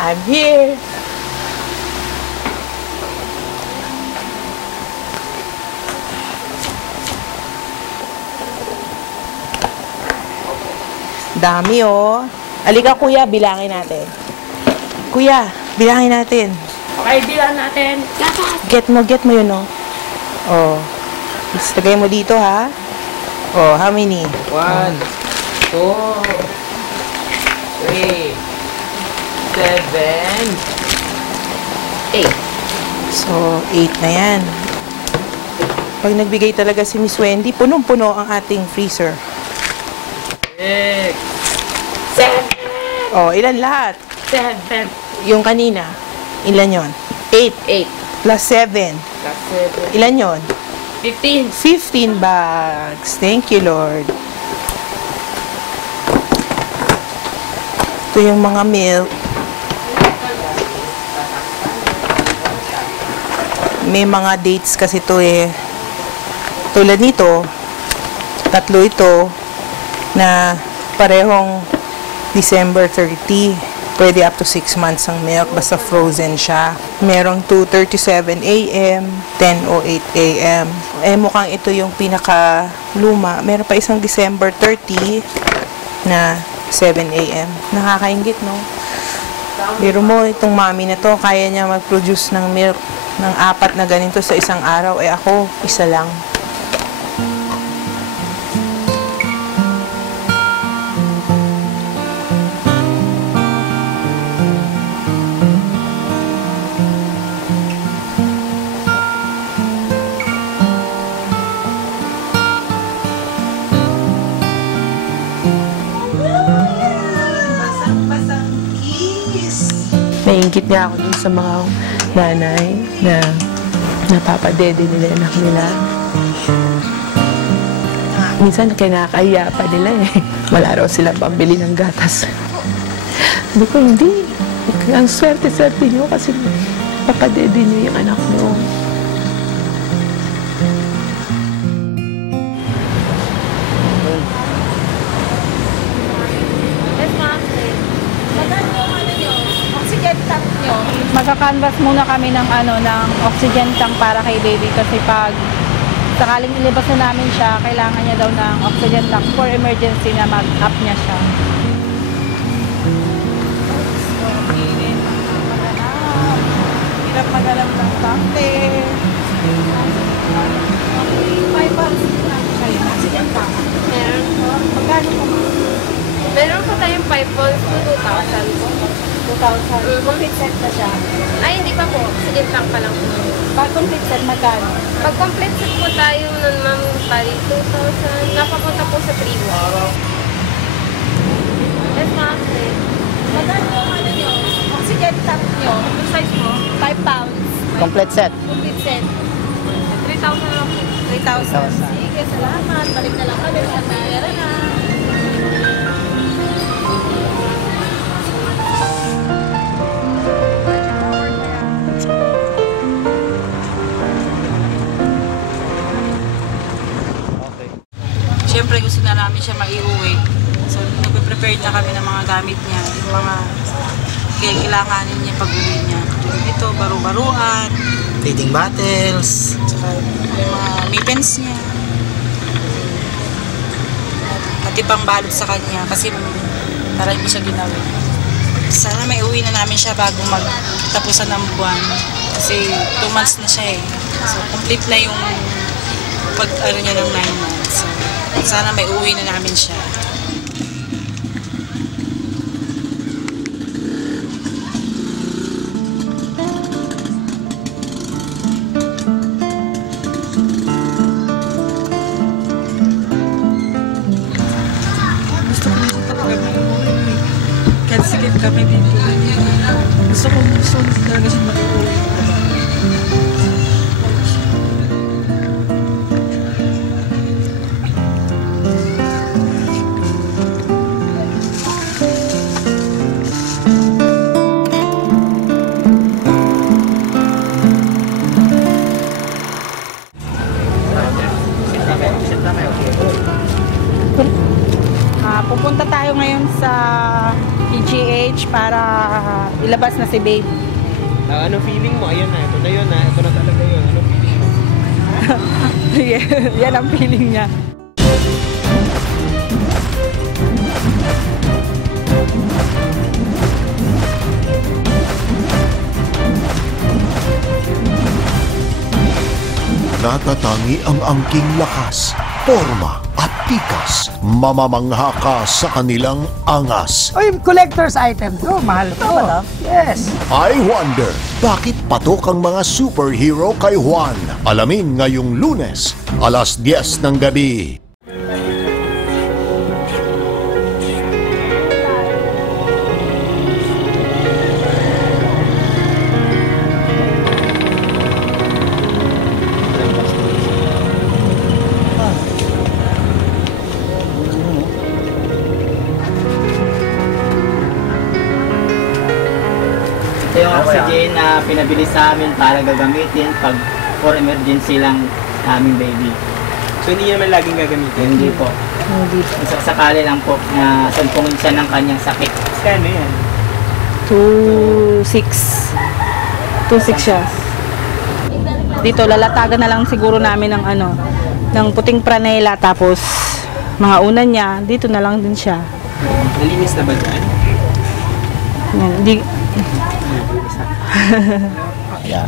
I'm here. Dami oh. Alika kuya, bilangin natin. Kuya, bilangin natin. Okay, bilang natin. Get mo yun oh. Oh. Lagay mo dito ha. Oh, how many? 1, 2, 3, 7, 8. So, 8 na yan. Pag nagbigay talaga si Miss Wendy, punong-puno ang ating freezer. 6, 7. Oh, ilan lahat? 7. Yung kanina, ilan yon? 8 8. plus 7. Plus 7. Ilan yon? 15. 15 bags. Thank you, Lord. Ito yung mga milk. May mga dates kasi ito eh. Tulad nito, 3 ito na parehong December 30. Pwede up to 6 months ang milk, basta frozen siya. Merong 2:37 a.m., 10:08 a.m. Eh, mukhang ito yung pinaka-luma. Meron pa isang December 30 na 7 a.m. Nakakaingit, no? Biro mo, itong mami na to, kaya niya mag-produce ng milk ng 4 na ganito sa isang araw. Eh, ako, isa lang. Naingit nga ako dun sa mga nanay na napapadede nila anak nila. Minsan kinakaya pa nila eh. Wala raw silang pambili ng gatas. Sabi ko, hindi. Ang swerte-swerte nyo kasi papadede nyo yung anak nyo. Magka-canvas muna kami ng ng oxygen tank para kay baby kasi pag sakaling ilabas na namin siya, kailangan niya daw ng oxygen tank for emergency na mag-up niya siya. Hirap mag-alam ng tante. 5 pounds kayo, oxygen tank. Meron po. Magkano po? Meron po tayong 5 balls po, 2,000. 2,000. Complete set na siya. Ay, hindi pa po. Sige lang pa lang po. Pag complete set, magkano? Pag complete set po tayo nun, ma'am, pari 2,000. Napapunta po sa 3 walls. Yes, ma'am. Magkano yung nyo? Oxygen tank nyo? Ano size mo? 5 pounds. Complete set. Complete set. 3,000 lang po. 3,000. Sige, salamat. Balik na lang kami. At mayroon na. Siyempre gusto na namin siya maiuwi. So nagpe-prepare na kami ng mga gamit niya, yung mga kailanganin niya pag-uwi niya. Ito, baro-baruan, Feeding bottles. saka yung mga mittens niya. Pati pang balot sa kanya kasi marami siya ginawin. Sana may uwi na namin siya bago magtapusan ng buwan. Kasi 2 months na siya eh. So complete na yung pag-ano niya ng 9 months. So, sana may uwi na namin siya. Gusto ko na talaga mag-uwi. Kahit sikip kami dito. Gusto ko talaga siya mag-uwi. Pupunta tayo ngayon sa PGH para ilabas na si babe. Ano feeling mo? Ayan na, ito na yun na. Ito na talaga yun. Ano feeling mo? Yan ang feeling niya. Natatangi ang angking lakas, forma at tikas. Mamamangha ka sa kanilang angas. Oy, collector's item to. Mahal to. Yes. I wonder, bakit patok ang mga superhero kay Juan? Alamin ngayong Lunes, alas 10 ng gabi. Ito yung oxygen na pinabili sa amin para gagamitin pag for emergency lang aming baby. So hindi naman laging gagamitin? Hindi po. Hindi. Sakali lang po na sampungin siya ng kanyang sakit. Kano yan? 2.6. 2.6 siya. Dito, lalatagan na lang siguro namin ng ano, ng puting pranela, tapos mga unan niya, dito na lang din siya. Nalinis na ba dyan? Yan, di, Yeah.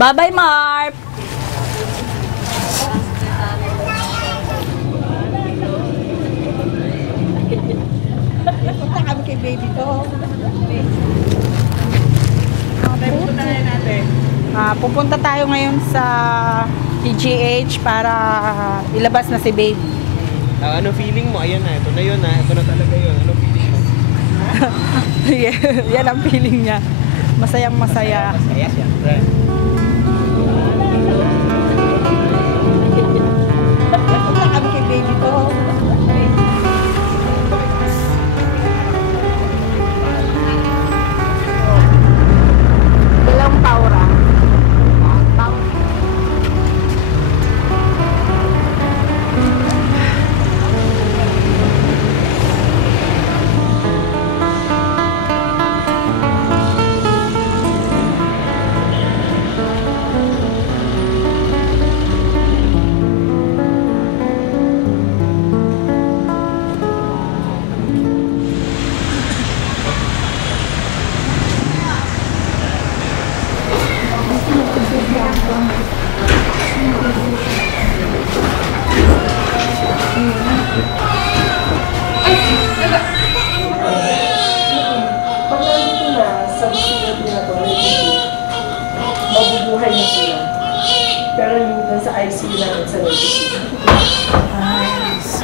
bye-bye, Marp! Punta kami kay baby to. Pupunta tayo ngayon sa PGH para ilabas na si babe. Ano feeling mo? Ayan na, ito na yun na. Ito na talaga yun. Ano feeling mo? Yan ang feeling niya. Masayang masaya. Kaya siyempre. Punta kami kay baby to. Ilang paura? mabubuhay na sila. Pero yung doon sa ICU namin sa Legacy. Ay, so,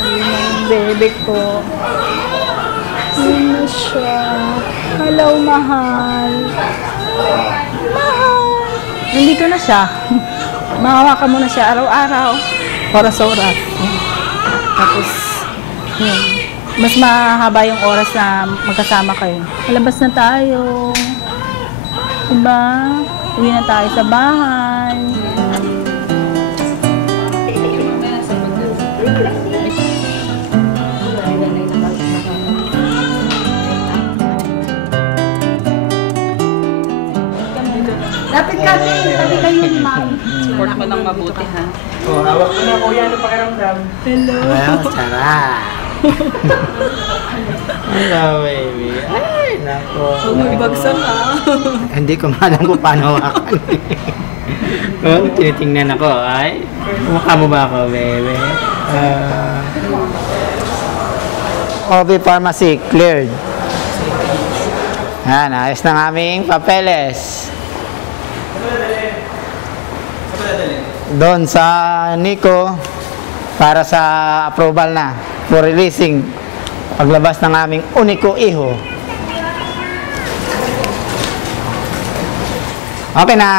ayun ang bebe ko. Ayun na siya. Hello, mahal. Mahal. Nandito na siya. Mahawakan mo na siya araw-araw. Oras-oras. Tapos, yun. Mas mahaba yung oras na magkasama kayo. Malabas na tayo. Diba? Uwi na tayo sa bahay. Dapat kami, tabi kayo ni Ma'am. Support mo ng mabuti, ha? Oh, hawak mo na kuya. Ano pakiramdam? Hello. Well, sarap. Hello, baby. Ay, nako. Huwag magbagsak ha. Hindi ko alam kung paano hawakan. Oh, tinitingnan ako, ay. Mukha mo ba ako, baby? OB Pharmacy, cleared. Yan, ayos ng aming papeles. Doon sa Nico, para sa approval na for releasing paglabas ng aming uniko iho. Okay na.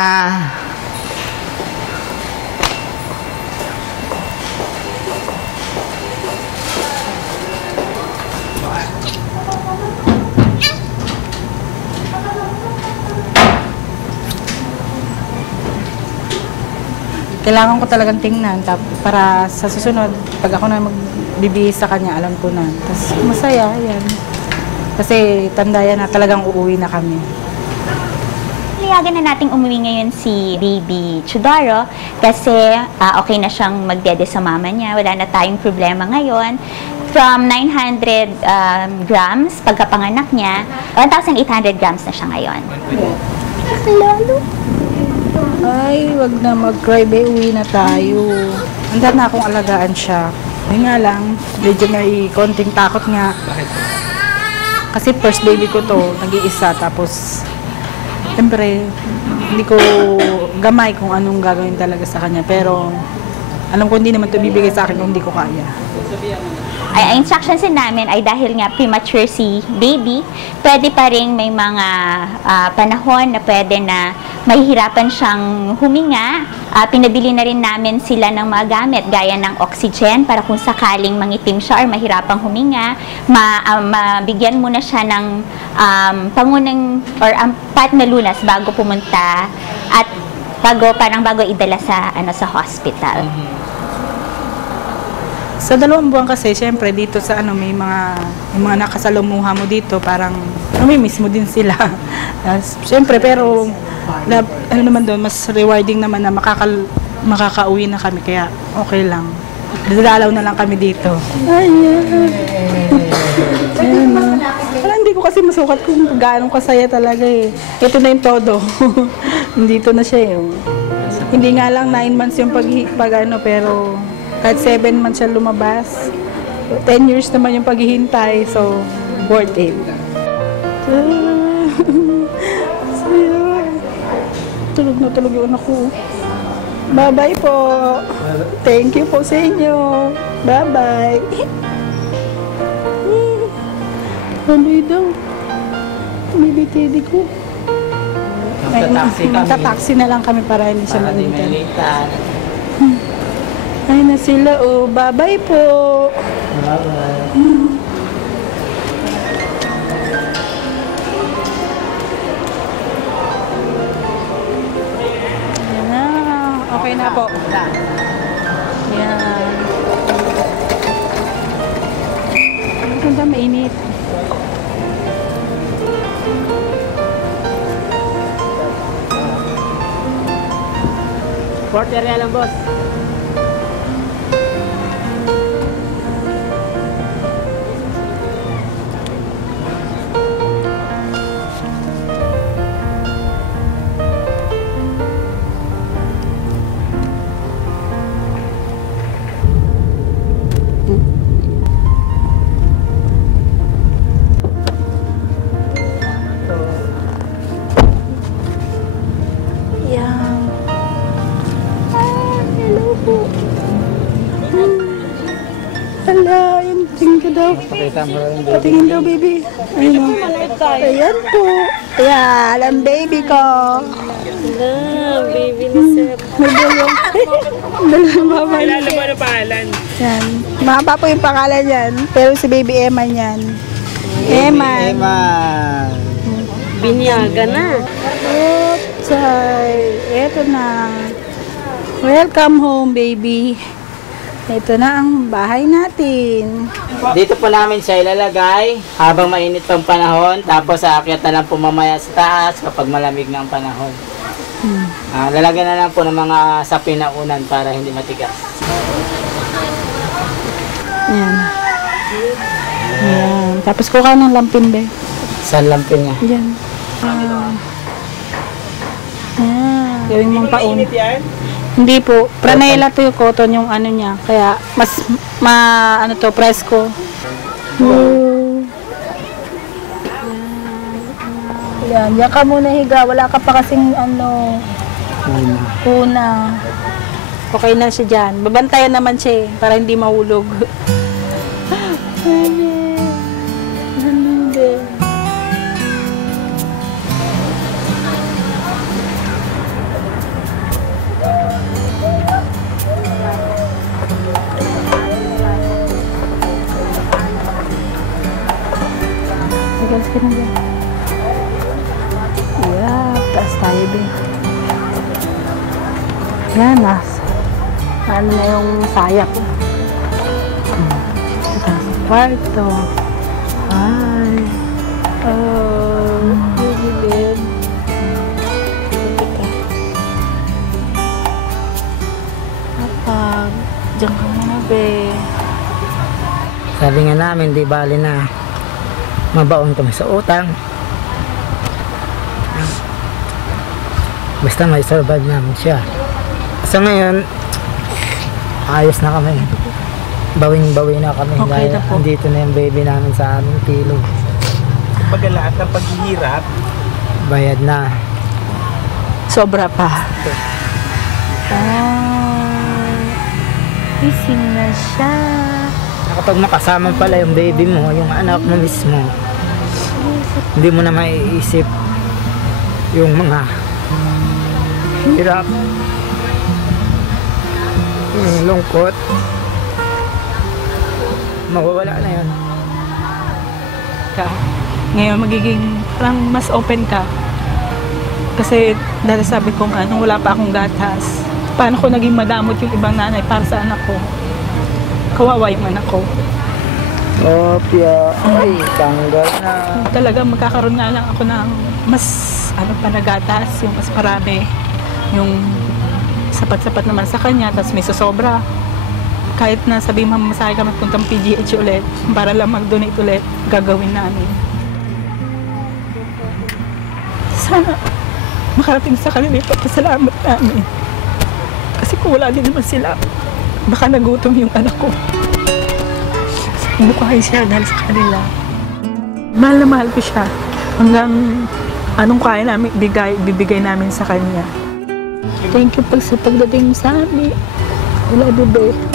Kailangan ko talagang tingnan para sa susunod, pag ako na bibihis sa kanya, alam ko na. Tapos masaya, yan. Kasi tandaya na talagang uuwi na kami. Liyagan na nating umuwi ngayon si Baby Chudaro kasi okay na siyang magdede sa mama niya. Wala na tayong problema ngayon. From 900 grams pagkapanganak niya, 1,800 grams na siya ngayon. Lalo. Ay, wag na mag-cry, be. Uwi na tayo. Handa na akong alagaan siya. Ay nga lang, medyo may konting takot nga. Kasi first baby ko to, nag-iisa. Tapos, siyempre, hindi ko gamay kung anong gagawin talaga sa kanya. Pero, alam ko hindi naman ito bibigay sa akin kung hindi ko kaya. Ay, instructions namin ay dahil nga premature si baby, pwede pa rin may mga panahon na pwede na mahihirapan siyang huminga. Pinabili na rin namin sila ng mga gamit gaya ng oxygen para kung sakaling mangitim siya or mahirapang huminga, mabigyan muna siya ng pangunang or apat na lunas bago pumunta at bago idala sa hospital. Sa 2 buwan kasi, syempre, dito sa may mga nakasalumuha mo dito, parang namimiss mo din sila. Syempre, pero, ano naman doon, mas rewarding naman na makakauwi na kami, kaya okay lang. Dalaw na lang kami dito. Parang hindi ko kasi masukat kung gaano kasaya talaga eh. Ito na yung todo. Dito na siya yung. Hindi nga lang 9 months yung pero kahit 7 months siya lumabas. 10 years naman yung paghihintay, so worth it. Tulog na tulog yung anak ko. Bye-bye po. Thank you po sa inyo. Bye-bye. Bye daw. Bibitidi ko. Magta-taxi na lang kami para hindi siya malitan. Ay na sila, oh. Bye-bye po. Bye-bye. Ayan na. Okay na po. Ayan. Ang ganda, mainit. Port area lang, boss. Hala, yun, tingin ko daw. Patingin daw, baby. Ayun, ayan po. Ayan, ang baby ko. Hello, baby ni Sir. May dalawang. Dalawang mama niya. Kilala mo na pangalan? Yan. Mahaba po yung pangalan yan. Pero si baby Emma yan. Emma. Binyaga na. Eto na. Welcome home, baby. Ito na ang bahay natin. Dito po namin siya ilalagay habang mainit pang panahon. Tapos aakyat na lang po mamaya sa taas kapag malamig na ang panahon. Lalagyan na lang po ng mga sapin na unan para hindi matigas. Ayan. Ayan. Tapos kuha ng lampin, be. Saan lampin niya? Ayan. Ayan. Gawin mong paon. Hindi po. Pranela to yung cotton yung ano niya. Kaya mas presko. Yan. Yan ka muna higa. Wala ka pa kasing una. Okay na siya dyan. Babantayan naman siya para hindi mahulog. Taas tayo din. Yan, ano na yung sayap. kwarto. Ay. Oh, baby bed. Kapag, diyan ka muna, be. Sabi nga namin, di bali na mabaon kami sa utang. Basta may survive namin siya. Sa ngayon, ayos na kami. Bawing-bawi na kami Okay dahil na po. andito na yung baby namin sa aming kilo. Kumbaga lahat ng paghihirap, Bayad na. Sobra pa. Gising na siya. Kapag makasama pala yung baby mo, yung anak mo mismo, hindi mo na maiisip yung mga hirap, yung lungkot. Mawawala na yun. Ngayon magiging parang mas open ka. Kasi dahil sabi ko nga, nung wala pa akong gatas, paano ko naging madamot yung ibang nanay para sa anak ko? Kawawa yung anak ko. Opya, ay, tanggal na. Talaga magkakaroon nga lang ako ng mas pa na gatas, yung mas marami. Yung sapat-sapat naman sa kanya, tapos may susobra. Kahit na sabihin mamasahe kami puntang PGH ulit, para lang mag-donate ulit, gagawin namin. Sana makarating sa kanila yung papasalamat namin. Kasi kung wala din naman sila, baka nagutom yung anak ko. Bukahin siya dahil sa kanila. Mahal na mahal ko siya. Hanggang anong kaya namin bibigay namin sa kanya. Thank you sa pagdating mo sa amin. Wala, bebe.